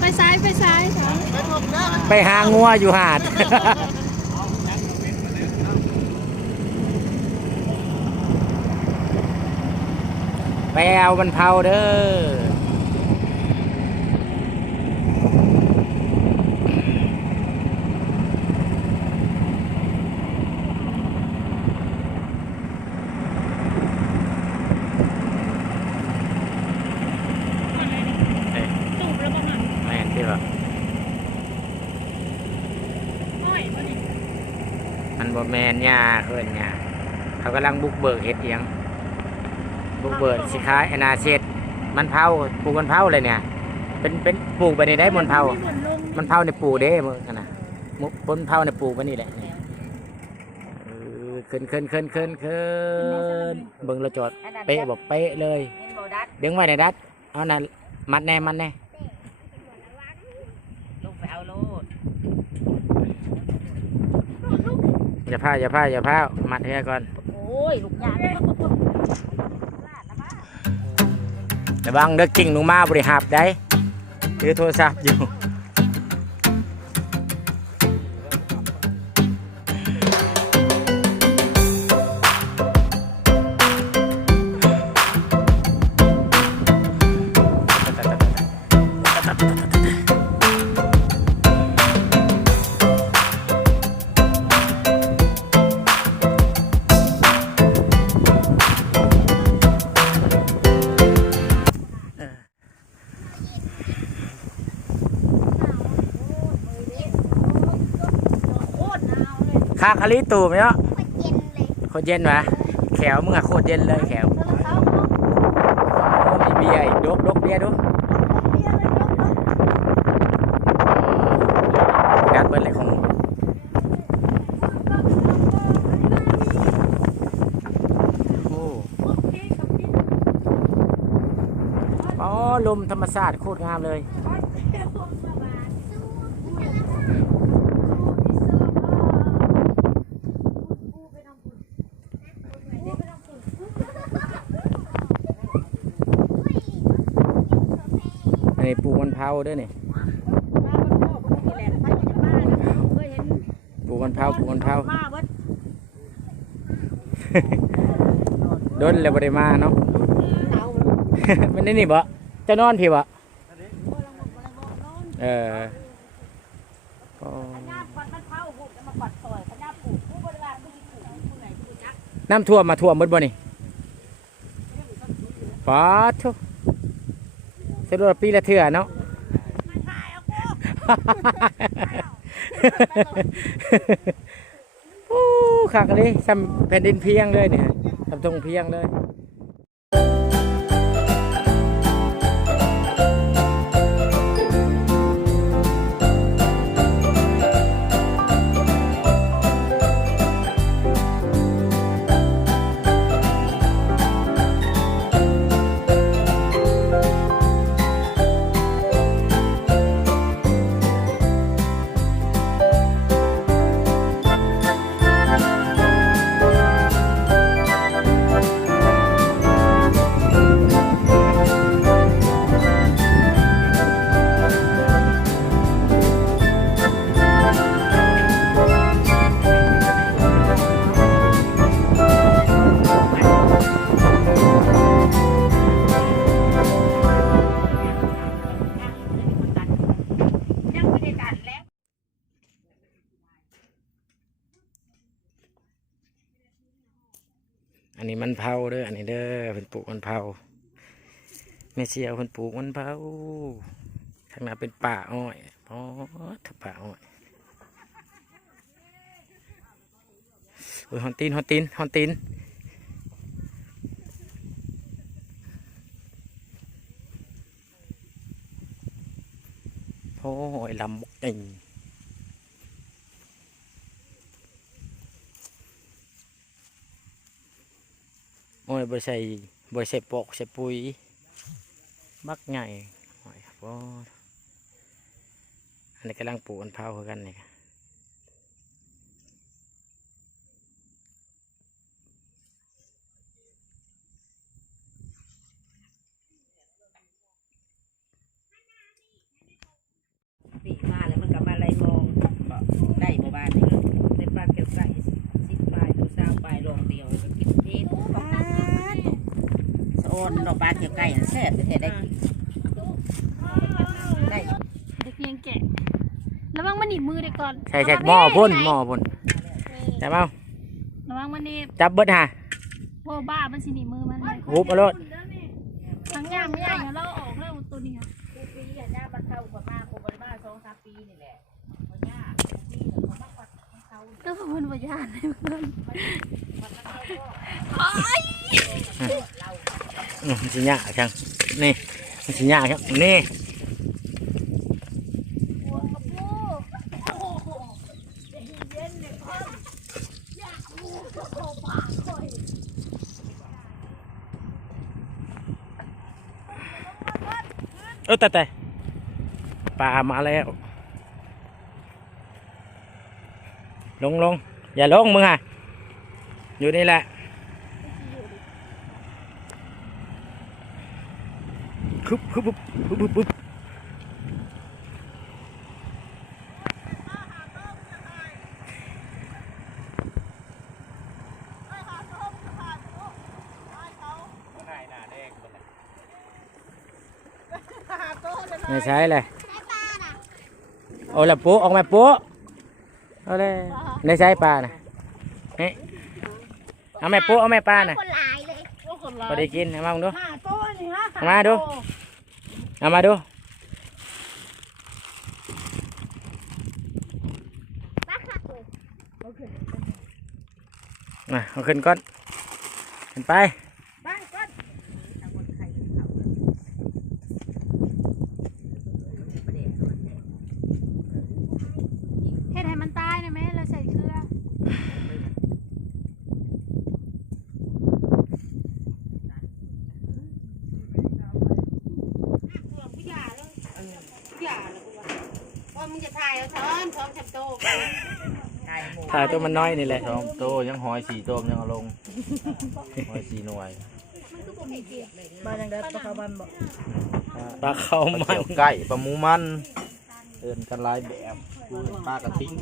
ไปซ้ายไปหางัวอยู่หาด ไปเอามันเผาเด้อแม่นที่ว่ามันบ่แม่นหญ้าเพิ่นหญ้าเขากำลังบุกเบิกเฮ็ดเอียงบุกเบิกสิค้าอนาเขตมันเผาปลูกมันเผาเลยเนี่ยเป็นปลูกไปในได้มันเผามันเผาในปลูกเด้มื้อนั่นน่ะมันเผาในปลูกไปนี่แหละขึ้นเบิ่งเราจอดเป๊ะบอกเป๊ะเลยดึงไว้ในดัดเอาน่ะมัดแน่ลูกไปเอาโลดอย่าพามัดให้ก่อนโอ้ยลูกยาระวังเด้อกิ่งลงมาบริหารได้ถือโทรศัพท์อยู่คาคาลิตูมเนาะโคตรเย็นวะแขวมึงอะโคตรเย็นเลยแขวมีเบียร์ดกเบียร์ดูกัดเบิ้ลเลยของอ๋อลมธรรมชาติโคตรงามเลยนี่ปลูกมันเผาด้วยนี่ปลูกมันเผาโดนแล้วบ่ได้มาเนาะมันนี่บ่จะนอนพี่บ่น้ำท่วมมาท่วมหมดบ่นี่ป๊าดทุสรุปปีละเถื่อเนาะโอ้ขักเลยซ้ำแผ่นดินเพียงเลยเนี่ยทำตรงเพียงเลยอันนี้มันเผาเด้ออันนี้เด้อเป็นปลูกมันเผาไม่เชียวเป็นปลูกมันเผาข้างหน้าเป็นป่าอ้อยอ๋อถ้าป่าอ้อยโอ้ยฮอนตีนโอ้ยลำบกจริงโอ้ยบ่ใส่ปอกใส่ปุ๋ยบักใหญ่โอ้ยครับอันนี้กำลังปลูกมันเผากันนี่ นดอกปลาเกี่ยวไก่แซ่บไปเทได้กินได้ เด็กยังแกะระวังมันหนีบมือเด็กก่อน ใช่หม้อพ่นจับเอา ระวังมันหนีบ จับเบิดฮะ โอ้บ้ามันสิหนีบมือมันเลย หุบเอาโลด ทั้งย่างไม่ย่างแล้วเราออกแล้วตัวนี้ค่ะ ปีอ่ะย่ามันเข้ากว่ามาโคบริมา2-3 ปีนี่แหละบ่ยากปีนึงเขามากกว่าเขา ก็ขอบคุณประหยัดเลยเพื่อน มันสิยากจังนี่มันสิยากครับนี่แต่ปลามาแล้วลงอย่าลงมึงอ่ะอยู่นี่แหละคึบไม่ใช่เลยโอ้ละปุ๊ออกมาปุ๊เอาเลยไม่ใช่ปลาน่ะนี่เอาแม่ปุ๊เอาแม่ปลาน่ะพอได้กินเอามาดูเอามาดูเอามาดูมาเอาขึ้นก้อนขึ้นไป เฮ็ดให้มันตายนะแม่เราใส่เครือถ่ายตัวมันน้อยนี่แหละ 2 โตยังหอย4 โตยังเอาลงหอย4 หน่วย บ้านยังเด็กเขาบ้านบอก ปลาเขามัน เกี่ยวไก่ปลาหมูมันเอินกันหลายแบบปลากระทิง